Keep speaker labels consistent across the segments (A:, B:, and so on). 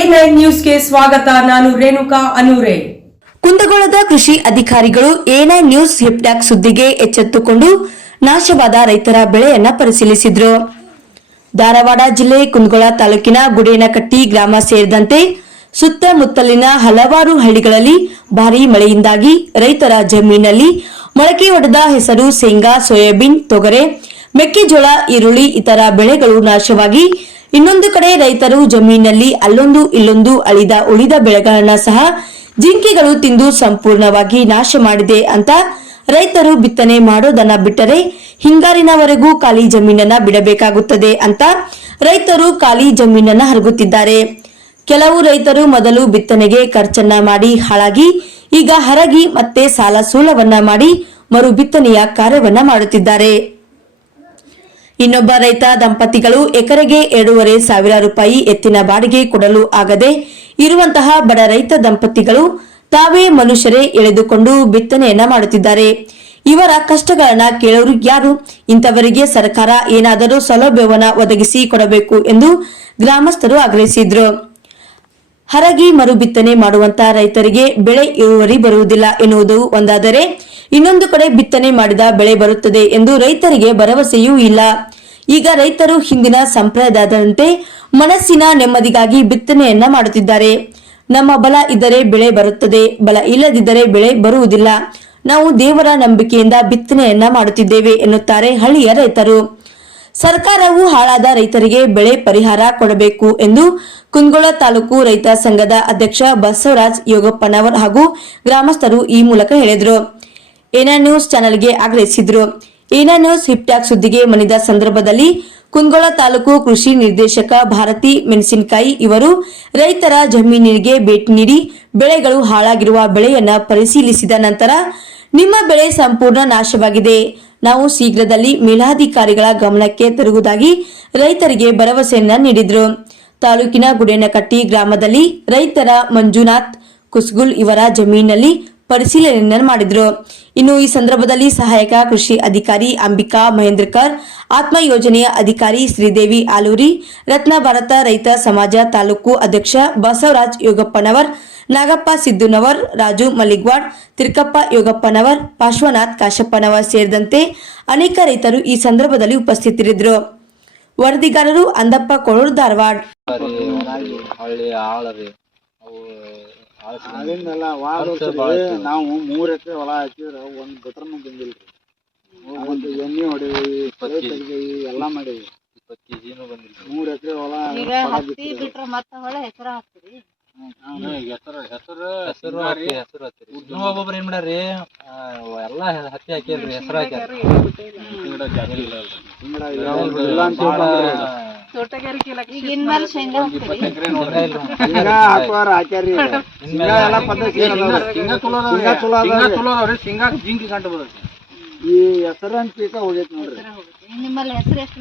A: A nine ನ್ಯೂಸ್ಗೆ ಸ್ವಾಗತ, ನಾನು ರೇಣುಕಾ ಅನೂರೆ.
B: ಕುಂದಗೋಳದ ಕೃಷಿ ಅಧಿಕಾರಿಗಳು ಎನೈ ನ್ಯೂಸ್ ಹಿಪ್ಟ್ಯಾಕ್ ಸುದ್ದಿಗೆ ಎಚ್ಚೆತ್ತುಕೊಂಡು ನಾಶವಾದ ರೈತರ ಬೆಳೆಯನ್ನ ಪರಿಶೀಲಿಸಿದ್ರು. ಧಾರವಾಡ ಜಿಲ್ಲೆ ಕುಂದಗೋಳ ತಾಲೂಕಿನ ಗುಡೇನಕಟ್ಟಿ ಗ್ರಾಮ ಸೇರಿದಂತೆ ಸುತ್ತಮುತ್ತಲಿನ ಹಲವಾರು ಹಳ್ಳಿಗಳಲ್ಲಿ ಭಾರೀ ಮಳೆಯಿಂದಾಗಿ ರೈತರ ಜಮೀನಲ್ಲಿ ಮೊಳಕೆ ಹೊಡೆದ ಹೆಸರು ಶೇಂಗಾ ಸೋಯಾಬೀನ್, ತೊಗರೆ, ಮೆಕ್ಕೆಜೋಳ, ಈರುಳ್ಳಿ ಇತರ ಬೆಳೆಗಳು ನಾಶವಾಗಿ ಇನ್ನೊಂದು ಕಡೆ ರೈತರು ಜಮೀನಲ್ಲಿ ಅಲ್ಲೊಂದು ಇಲ್ಲೊಂದು ಅಳಿದ ಉಳಿದ ಬೆಳೆಗಳನ್ನ ಸಹ ಜಿಂಕೆಗಳು ತಿಂದು ಸಂಪೂರ್ಣವಾಗಿ ನಾಶ ಮಾಡಿದೆ ಅಂತ ರೈತರು ಬಿತ್ತನೆ ಮಾಡೋದನ್ನ ಬಿಟ್ಟರೆ ಹಿಂಗಾರಿನವರೆಗೂ ಖಾಲಿ ಜಮೀನನ್ನ ಬಿಡಬೇಕಾಗುತ್ತದೆ ಅಂತ ರೈತರು ಖಾಲಿ ಜಮೀನನ್ನ ಹರಗುತ್ತಿದ್ದಾರೆ. ಕೆಲವು ರೈತರು ಮೊದಲು ಬಿತ್ತನೆಗೆ ಖರ್ಚನ್ನ ಮಾಡಿ ಹಾಳಾಗಿ ಈಗ ಹರಗಿ ಮತ್ತೆ ಸಾಲ ಸೂಲವನ್ನ ಮಾಡಿ ಮರು ಬಿತ್ತನೆಯ ಕಾರ್ಯವನ್ನ ಮಾಡುತ್ತಿದ್ದಾರೆ. ಇನ್ನೊಬ್ಬ ರೈತ ದಂಪತಿಗಳು ಎಕರೆಗೆ ಎರಡೂವರೆ ಸಾವಿರ ರೂಪಾಯಿ ಎತ್ತಿನ ಬಾಡಿಗೆ ಕೊಡಲು ಆಗದೆ ಇರುವಂತಹ ಬಡ ರೈತ ದಂಪತಿಗಳು ತಾವೇ ಮನುಷ್ಯರೇ ಎಳೆದುಕೊಂಡು ಬಿತ್ತನೆಯನ್ನ ಮಾಡುತ್ತಿದ್ದಾರೆ. ಇವರ ಕಷ್ಟಗಳನ್ನ ಕೇಳೋರು ಯಾರು? ಇಂಥವರಿಗೆ ಸರ್ಕಾರ ಏನಾದರೂ ಸೌಲಭ್ಯವನ್ನ ಒದಗಿಸಿ ಕೊಡಬೇಕು ಎಂದು ಗ್ರಾಮಸ್ಥರು ಆಗ್ರಹಿಸಿದ್ರು. ಹರಗಿ ಮರು ಬಿತ್ತನೆ ಮಾಡುವಂತಹ ರೈತರಿಗೆ ಬೆಳೆ ಇಳುವರಿ ಬರುವುದಿಲ್ಲ ಎನ್ನುವುದು ಒಂದಾದರೆ ಇನ್ನೊಂದು ಕಡೆ ಬಿತ್ತನೆ ಮಾಡಿದ ಬೆಳೆ ಬರುತ್ತದೆ ಎಂದು ರೈತರಿಗೆ ಭರವಸೆಯೂ ಇಲ್ಲ. ಈಗ ರೈತರು ಹಿಂದಿನ ಸಂಪ್ರದಾಯದಂತೆ ಮನಸ್ಸಿನ ನೆಮ್ಮದಿಗಾಗಿ ಬಿತ್ತನೆಯನ್ನ ಮಾಡುತ್ತಿದ್ದಾರೆ. ನಮ್ಮ ಬಲ ಇದ್ದರೆ ಬೆಳೆ ಬರುತ್ತದೆ, ಬಲ ಇಲ್ಲದಿದ್ದರೆ ಬೆಳೆ ಬರುವುದಿಲ್ಲ. ನಾವು ದೇವರ ನಂಬಿಕೆಯಿಂದ ಬಿತ್ತನೆಯನ್ನ ಮಾಡುತ್ತಿದ್ದೇವೆ ಎನ್ನುತ್ತಾರೆ ಹಳ್ಳಿಯ ರೈತರು. ಸರ್ಕಾರವು ಹಾಳಾದ ರೈತರಿಗೆ ಬೆಳೆ ಪರಿಹಾರ ಕೊಡಬೇಕು ಎಂದು ಕುಂದಗೋಳ ತಾಲೂಕು ರೈತ ಸಂಘದ ಅಧ್ಯಕ್ಷ ಬಸವರಾಜ್ ಯೋಗಪ್ಪನವರ್ ಹಾಗೂ ಗ್ರಾಮಸ್ಥರು ಈ ಮೂಲಕ ಹೇಳಿದರು. ಏನಾ ನ್ಯೂಸ್ ಚಾನೆಲ್ಗೆ ಆಗ್ರಹಿಸಿದ್ರು. ಏನಾ ನ್ಯೂಸ್ ಹಿಪ್ಟ್ಯಾಕ್ ಸುದ್ದಿಗೆ ಮನಿದ ಸಂದರ್ಭದಲ್ಲಿ ಕುಂದಗೋಳ ತಾಲೂಕು ಕೃಷಿ ನಿರ್ದೇಶಕ ಭಾರತಿ ಮೆಣಸಿನಕಾಯಿ ಇವರು ರೈತರ ಜಮೀನಿಗೆ ಭೇಟಿ ನೀಡಿ ಬೆಳೆಗಳು ಹಾಳಾಗಿರುವ ಬೆಳೆಯನ್ನ ಪರಿಶೀಲಿಸಿದ ನಂತರ ನಿಮ್ಮ ಬೆಳೆ ಸಂಪೂರ್ಣ ನಾಶವಾಗಿದೆ. ನಾವು ಶೀಘ್ರದಲ್ಲಿ ಮೇಲಾಧಿಕಾರಿಗಳ ಗಮನಕ್ಕೆ ತರುವುದಾಗಿ ರೈತರಿಗೆ ಭರವಸೆಯನ್ನ ನೀಡಿದ್ರು. ತಾಲೂಕಿನ ಗುಡೇನಕಟ್ಟಿ ಗ್ರಾಮದಲ್ಲಿ ರೈತರ ಮಂಜುನಾಥ್ ಕುಸ್ಗುಲ್ ಇವರ ಜಮೀನಲ್ಲಿ ಪರಿಶೀಲನೆಯನ್ನ ಮಾಡಿದ್ರು. ಇನ್ನು ಈ ಸಂದರ್ಭದಲ್ಲಿ ಸಹಾಯಕ ಕೃಷಿ ಅಧಿಕಾರಿ ಅಂಬಿಕಾ ಮಹೇಂದ್ರಕರ್, ಆತ್ಮ ಯೋಜನೆಯ ಅಧಿಕಾರಿ ಶ್ರೀದೇವಿ ಆಲೂರಿ, ರತ್ನ ಭಾರತ ರೈತ ಸಮಾಜ ತಾಲೂಕು ಅಧ್ಯಕ್ಷ ಬಸವರಾಜ್ ಯೋಗಪ್ಪನವರ್, ನಾಗಪ್ಪ ಸಿದ್ದುನವರ್, ರಾಜು ಮಲ್ಲಿಗ್ವಾಡ್, ತಿರ್ಕಪ್ಪ ಯೋಗಪ್ಪನವರ್, ಪಾರ್ಶ್ವನಾಥ್ ಕಾಶಪ್ಪನವರ್ ಸೇರಿದಂತೆ ಅನೇಕ ರೈತರು ಈ ಸಂದರ್ಭದಲ್ಲಿ ಉಪಸ್ಥಿತರಿದ್ದರು. ವರದಿಗಾರರು ಅಂದಪ್ಪ ಕೊಳೂರು ಧಾರವಾಡ.
C: ರೀ ರೀ
D: ಅಲ್ಲಿಂದೆಲ್ಲ ವಾರ. ನಾವು ಮೂರ್ ಎಕರೆ ಹೊಲ ಹಾಕಿದ್ರ ಒಂದ್ ಬಿಟ್ರನು ಬಂದಿಲ್ರಿ. ಒಂದು ಎಣ್ಣೆ ಹೊಡೀವಿ
C: ಇಪ್ಪತ್ತು
D: ತೆಗ್ದೀವಿ ಎಲ್ಲಾ ಮಾಡೀವಿ.
C: ಇಪ್ಪತ್ತು ಕೆ ಜಿನೂ ಬಂದಿಲ್ಲ
D: ಮೂರ್ ಎಕರೆ ಹೊಲ
E: ಈಗ ಹತ್ತಿ ಹೊಳೆ ಹೆಸರ ಹಾಕ್ತಿರಿ?
C: ಹೆಸರು ಹೆಸರು ಹೆಸರು ಹಾಕಿ ಹೆಸರು ಹತ್ತಿರಿ ಇನ್ನೂ ಒಬ್ಬೊಬ್ರು ಏನ್ ಮಾಡ್ಯಾರಿ ಆ, ಎಲ್ಲ ಹತ್ತಿ ಹಾಕಿಲ್ರಿ ಹೆಸರು ಹಾಕ್ಯಾರ
D: ಹಿಂಗಡ ಇಲ್ಲ ಈ ಹೆಸರನ್ ಪೀಕ ಹೋಗೈತಿ ನೋಡ್ರಿ.
E: ನಿಮ್ಮಲ್ಲಿ ಹೆಸರು ಎಷ್ಟು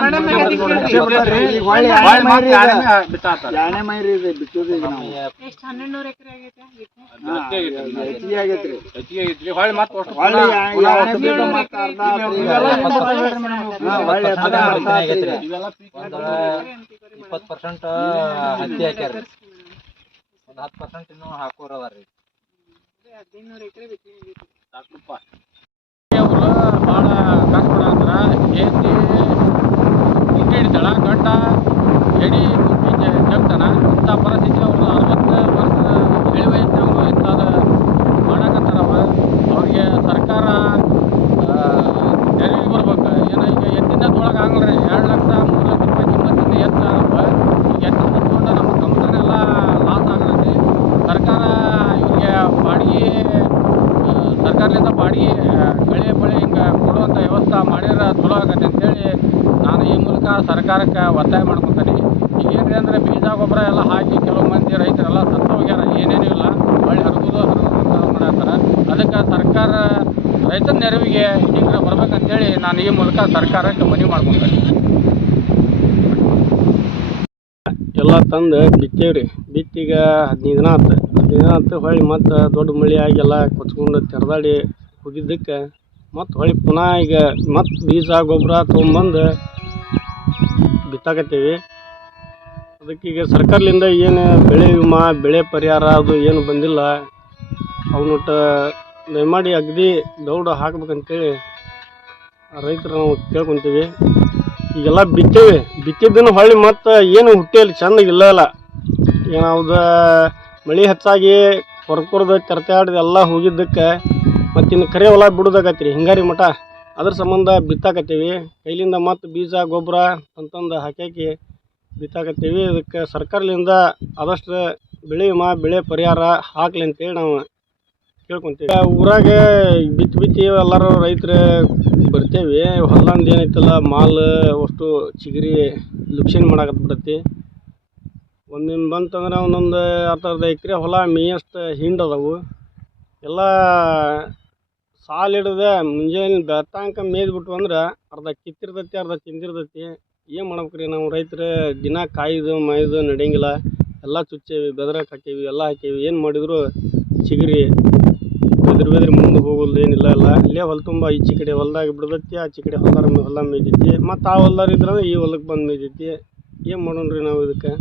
D: ಬಿಡ್ತಾರ್ರಿ. ಈಗ ಹೊಳ್ಳಿ ಎರಡ್ನೇ ಮೈರಿ ಇದೆ ಎರಡ್ನೇ ಮೈರಿ ಇದು ಬಿತ್ತೋದು ಈಗ ನಾವು.
E: ಎಷ್ಟು ಹನ್ನೆರಡು ನೂರು ಎಕರೆ ಆಗೈತೆ?
D: ಹೆಚ್ಚಿಗೆ ಆಗೈತ್ರಿ. ಹೊಳ್ಳಿ ಮತ್ತ್ ಅರ್ಧ ಹೊಳ್ಳಿ ಅರ್ಧ ಅರ್ಧ.
C: ಇಪ್ಪತ್ತು ಪರ್ಸೆಂಟ್ ಹತ್ತಿ ಹಾಕ್ಯಾರ ಒಂದು ಹತ್ತು ಪರ್ಸೆಂಟ್ ಇನ್ನೂ ಹಾಕೋರ್ ಅದಾರ ರೀ
F: ಅವರು ಭಾಳ ಕಷ್ಟ ಅಂದ್ರೆ ಏತಿ ಮುಟ್ಟಿ ಹಿಡಿತಾಳ ಗಂಡ ಎಡಿ ಮುಟ್ಟಿ ಜಗ್ತಾನ ಇಂಥ ಪರಿಸ್ಥಿತಿ ಅವ್ರದ್ದು ಅರವತ್ತು ವರ್ಷದ ಇಳಿ ವಯಸ್ಸಿನವರು ಇಂಥದ್ದು ಮಾಡಕತ್ತಾರವ ಅವ್ರಿಗೆ ಸರ್ಕಾರ ನೆರವಿಗೆ ಬರ್ಬೇಕು ಏನೋ ಈಗ ಎತ್ತಿನ ತೊಳಗೆ ಆಗಲ್ಲ ರೀ ಎರಡು ಲಕ್ಷ ಮೂರು ಲಕ್ಷ ರೂಪಾಯಿ ಕಿಮ್ಮತ್ತಿಂದ ಎತ್ತು ಅದಾವ ಈಗ ಎತ್ತು ತಂದ್ಕೊಂಡು ನಮ್ಮ ಕಂಪ್ನಿನೆಲ್ಲ ಲಾಸ್ ಆಗತ್ತೆ ಸರ್ಕಾರ ಇವ್ರಿಗೆ ಬಾಡಿಗೆ ಆ, ಸರ್ಕಾರದಿಂದ ಬಾಡಿಗೆ ಆ, ಬೆಳೆ ಬೆಳೆ ಹಿಂಗೆ ಕೊಡುವಂಥ ವ್ಯವಸ್ಥೆ ಮಾಡಿದ್ರೆ ಚಲೋ ಆಗತ್ತೆ ಅಂತೇಳಿ ನಾನು ಈ ಮೂಲಕ ಸರ್ಕಾರಕ್ಕೆ ಒತ್ತಾಯ ಮಾಡ್ಕೊತಾನೆ. ಈಗ ಏನ್ರಿ ಅಂದರೆ ಬೀಜ, ಗೊಬ್ಬರ ಎಲ್ಲ ಹಾಕಿ ಕೆಲವು ಮಂದಿ ರೈತರೆಲ್ಲ ಸತ್ತು ಹೋಗ್ಯಾರ. ಏನೇನೂ ಇಲ್ಲ. ಹೊಳ್ಳಿ ಹರಗುದು ಹರಗುದು ಅದಕ್ಕೆ ಸರ್ಕಾರ ರೈತನ ನೆರವಿಗೆ ಶೀಘ್ರ ಬರ್ಬೇಕಂತೇಳಿ ನಾನು ಈ ಮೂಲಕ ಸರ್ಕಾರಕ್ಕೆ ಮನವಿ ಮಾಡ್ಕೊತೀನಿ.
G: ಎಲ್ಲ ತಂದು ಬಿತ್ತೇವ್ರಿ. ಬಿತ್ತೀಗ ಹದಿನೈದು ದಿನ ಆಯ್ತು ಹದಿನೈದು ದಿನ ಆತು ಹೊಳ್ಳಿ ಮತ್ತು ದೊಡ್ಡ ಮಳೆ ಆಗಿ ಎಲ್ಲ ಕೊಚ್ಕೊಂಡು ತೆರೆದಾಡಿ ಹೋಗಿದ್ದಕ್ಕೆ ಮತ್ತು ಹೊಳ್ಳಿ ಪುನಃ ಈಗ ಮತ್ತು ಬೀಜ, ಗೊಬ್ಬರ ತೊಗೊಂಬಂದು ಬಿತ್ತಾಕತ್ತೀವಿ. ಅದಕ್ಕೀಗ ಸರ್ಕಾರದಿಂದ ಏನು ಬೆಳೆ ವಿಮಾ, ಬೆಳೆ ಪರಿಹಾರ ಅದು ಏನು ಬಂದಿಲ್ಲ. ಅವನ್ನೊಟ್ಟು ದಯಮಾಡಿ ಅಗದಿ ದೌಡ ಹಾಕ್ಬೇಕಂತೇಳಿ ರೈತರು ನಾವು ಕೇಳ್ಕೊತೀವಿ. ಈಗೆಲ್ಲ ಬಿತ್ತೇವೆ. ಬಿತ್ತಿದ್ದನ್ನು ಹೊಳ್ಳಿ ಮತ್ತು ಏನು ಹುಟ್ಟಿಯಲ್ಲಿ ಚೆಂದ ಇಲ್ಲ ಏನಾವ್ದು ಮಳೆ ಹೆಚ್ಚಾಗಿ ಕೊರ್ಕೊರ್ದು ತೆರತಾಡ್ದು ಎಲ್ಲ ಹೋಗಿದ್ದಕ್ಕೆ ಮತ್ತಿನ್ನು ಕರೆ ಹೊಲ ಬಿಡೋದಾಗತ್ತೆ ರೀ ಹಿಂಗಾರಿ ಮಠ. ಅದ್ರ ಸಂಬಂಧ ಬಿತ್ತಾಕತ್ತೀವಿ. ಕೈಲಿಂದ ಮತ್ತು ಬೀಜ, ಗೊಬ್ಬರ ಅಂತಂದು ಹಾಕ್ಯಾಕಿ ಬಿತ್ತಾಕತ್ತೀವಿ. ಅದಕ್ಕೆ ಸರ್ಕಾರದಿಂದ ಆದಷ್ಟು ಬೆಳೆ ವಿಮಾ, ಬೆಳೆ ಪರಿಹಾರ ಹಾಕ್ಲಿ ಅಂತೇಳಿ ನಾವು ಕೇಳ್ಕೊಂತೀವಿ. ಊರಾಗ ಬಿತ್ತಿ ಬಿತ್ತಿ ಎಲ್ಲರೂ ರೈತರು ಬರ್ತೇವೆ. ಹೊಲ್ದಂದು ಏನೈತಲ್ಲ, ಮಾಲ್ ಅಷ್ಟು ಚಿಗರಿ ಲುಕ್ಷನ್ ಮಾಡಾಕತ್ ಬಿಡತ್ತಿ. ಒಂದಿನ ಬಂತಂದ್ರೆ ಒಂದೊಂದು ಅರ್ಧ ಎಕರೆ ಹೊಲ ಮೇಯಷ್ಟು ಹಿಂಡದವು ಎಲ್ಲ ಸಾಲು ಹಿಡ್ದೆ ಮುಂಜಾನೆ ಬೆಳ್ತಾಂಕ ಮೇಯ್ದ್ಬಿಟ್ಟು ಅಂದ್ರೆ ಅರ್ಧ ಕಿತ್ತಿರ್ತೈತಿ, ಅರ್ಧ ತಿಂದಿರ್ತೈತಿ. ಏನು ಮಾಡ್ಬೇಕ್ರಿ ನಾವು ರೈತರು? ದಿನ ಕಾಯ್ದು ಮಾಯ್ದು ನಡೆಯಂಗಿಲ್ಲ. ಎಲ್ಲ ಚುಚ್ಚೇವಿ ಬೆದ್ರಕ್ಕೆ ಹಾಕೇವಿ, ಎಲ್ಲ ಹಾಕೇವಿ. ಏನು ಮಾಡಿದ್ರು? ಚಿಗರಿ. ಬೆದ್ರ ಬೆದ್ರಿ ಮುಂದೆ ಹೋಗೋದು ಏನಿಲ್ಲ ಎಲ್ಲ. ಇಲ್ಲೇ ಹೊಲ ತುಂಬ ಈಚೆ ಕಡೆ ಹೊಲ್ದಾಗ ಬಿಡ್ದೈತಿ ಆಚೆ ಕಡೆ ಹೊಲ್ದಾರ ಹೊಲ ಮೇಯ್ದೈತಿ. ಮತ್ತು ಆ ಹೊಲ್ದಾರ ಇದ್ರೆ ಈ ಹೊಲಕ್ಕೆ ಬಂದು ಮೇಯ್ತೈತಿ ಏನು ಮಾಡೋಣ್ರಿ ನಾವು ಇದಕ್ಕೆ?